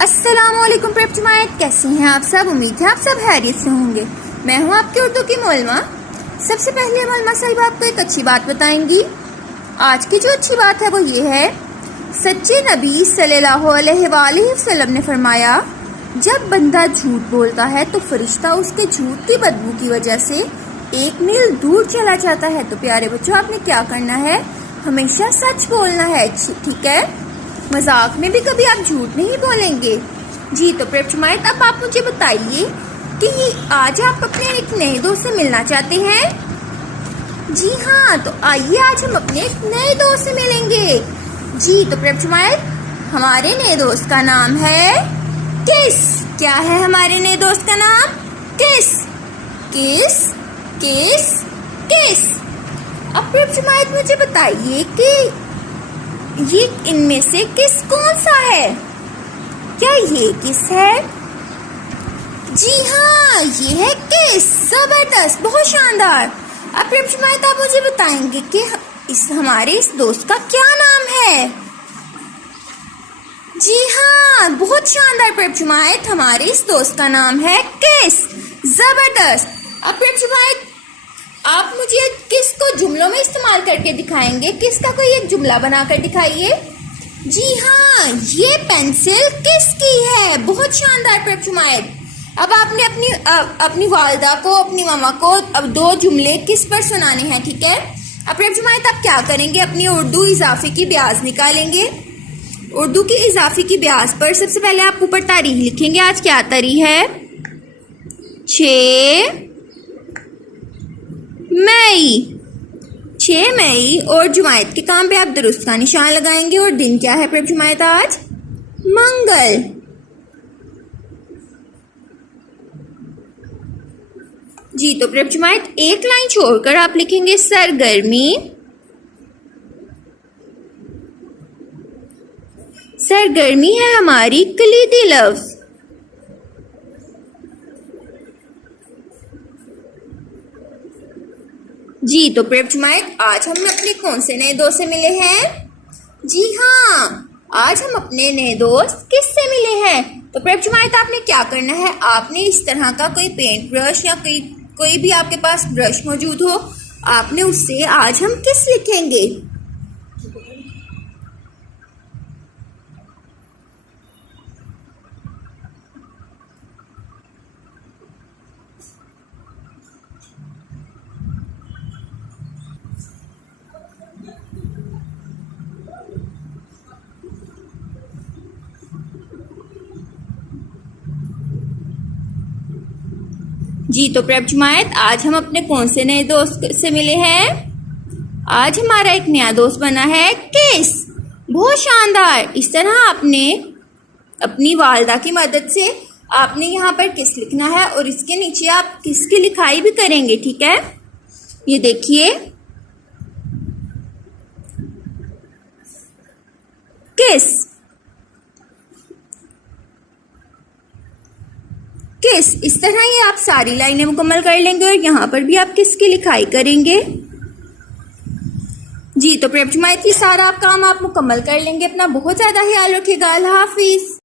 अस्सलामुअलैकुम प्रेप जमायत, कैसे हैं आप सब। उम्मीद है आप सब खैरियत से होंगे। मैं हूं आपकी उर्दू की मोलमा। सबसे पहले मोलमा साहिबा आपको एक अच्छी बात बताएंगी। आज की जो अच्छी बात है वो ये है, सच्चे नबी सल्लल्लाहु अलैहि वसल्लम ने फरमाया, जब बंदा झूठ बोलता है तो फरिश्ता उसके झूठ की बदबू की वजह से 1 मील दूर चला जाता है। तो प्यारे बच्चों, आपने क्या करना है, हमेशा सच बोलना है, ठीक है। मजाक में भी कभी आप झूठ नहीं बोलेंगे। जी तो प्रेप जमायत, अब आप मुझे बताइए कि आज आप अपने एक नए दोस्त से मिलना चाहते हैं। जी हाँ, तो आइए आज हम अपने एक नए दोस्त से मिलेंगे। जी तो प्रेप जमायत, हमारे नए दोस्त का नाम है किस। क्या है हमारे नए दोस्त का नाम? किस किस किस किस। अब प्रेप जमायत मुझे बताइए कि ये इनमें से किस कौन सा है? क्या ये किस है? जी हाँ, ये है किस। जबरदस्त, बहुत शानदार। अब प्रेप जमायत, आप मुझे बताएंगे कि हमारे इस दोस्त का क्या नाम है? जी हाँ, बहुत शानदार प्रेप जमायत, हमारे इस दोस्त का नाम है किस। जबरदस्त। अब प्रेप जमायत, आप मुझे किस को जुमलों में इस्तेमाल करके दिखाएंगे। किस का कोई एक जुमला बनाकर दिखाइए। जी हाँ, ये पेंसिल किस की है। बहुत शानदार प्रेप जमायत। अब आपने अपनी वालिदा को, अपनी मामा को अब 2 जुमले किस पर सुनाने हैं, ठीक है। अब प्रेप जमायत, आप क्या करेंगे, अपनी उर्दू इजाफे की ब्याज निकालेंगे। उर्दू की इजाफे की ब्याज पर सबसे पहले आप ऊपर तारीख लिखेंगे। आज क्या तारीख है? 6 मई। और जुमायत के काम पे आप दुरुस्त का निशान लगाएंगे। और दिन क्या है प्रेप जुमायत? आज मंगल। जी तो प्रेप जुमायत, एक लाइन छोड़कर आप लिखेंगे सरगर्मी। सरगर्मी है हमारी कलीदी लफ्ज। जी तो प्रेप जमायत, आज हम अपने कौन से नए दोस्त से मिले हैं? जी हाँ, आज हम अपने नए दोस्त किस से मिले हैं। तो प्रेप जमायत, आपने क्या करना है, आपने इस तरह का कोई पेंट ब्रश या कोई भी आपके पास ब्रश मौजूद हो, आपने उससे आज हम किस लिखेंगे। जी तो प्रेप जमायत, आज हम अपने कौन से नए दोस्त से मिले हैं? आज हमारा एक नया दोस्त बना है किस। बहुत शानदार। इस तरह आपने अपनी वालिदा की मदद से आपने यहाँ पर किस लिखना है और इसके नीचे आप किस की लिखाई भी करेंगे, ठीक है। ये देखिए, किस किस। इस तरह ये आप सारी लाइनें मुकम्मल कर लेंगे और यहाँ पर भी आप किस की लिखाई करेंगे। जी तो प्रेप जमायत, ये सारा आप काम आप मुकम्मल कर लेंगे। अपना बहुत ज़्यादा ख्याल रखिएगा। अल्लाह हाफिज़।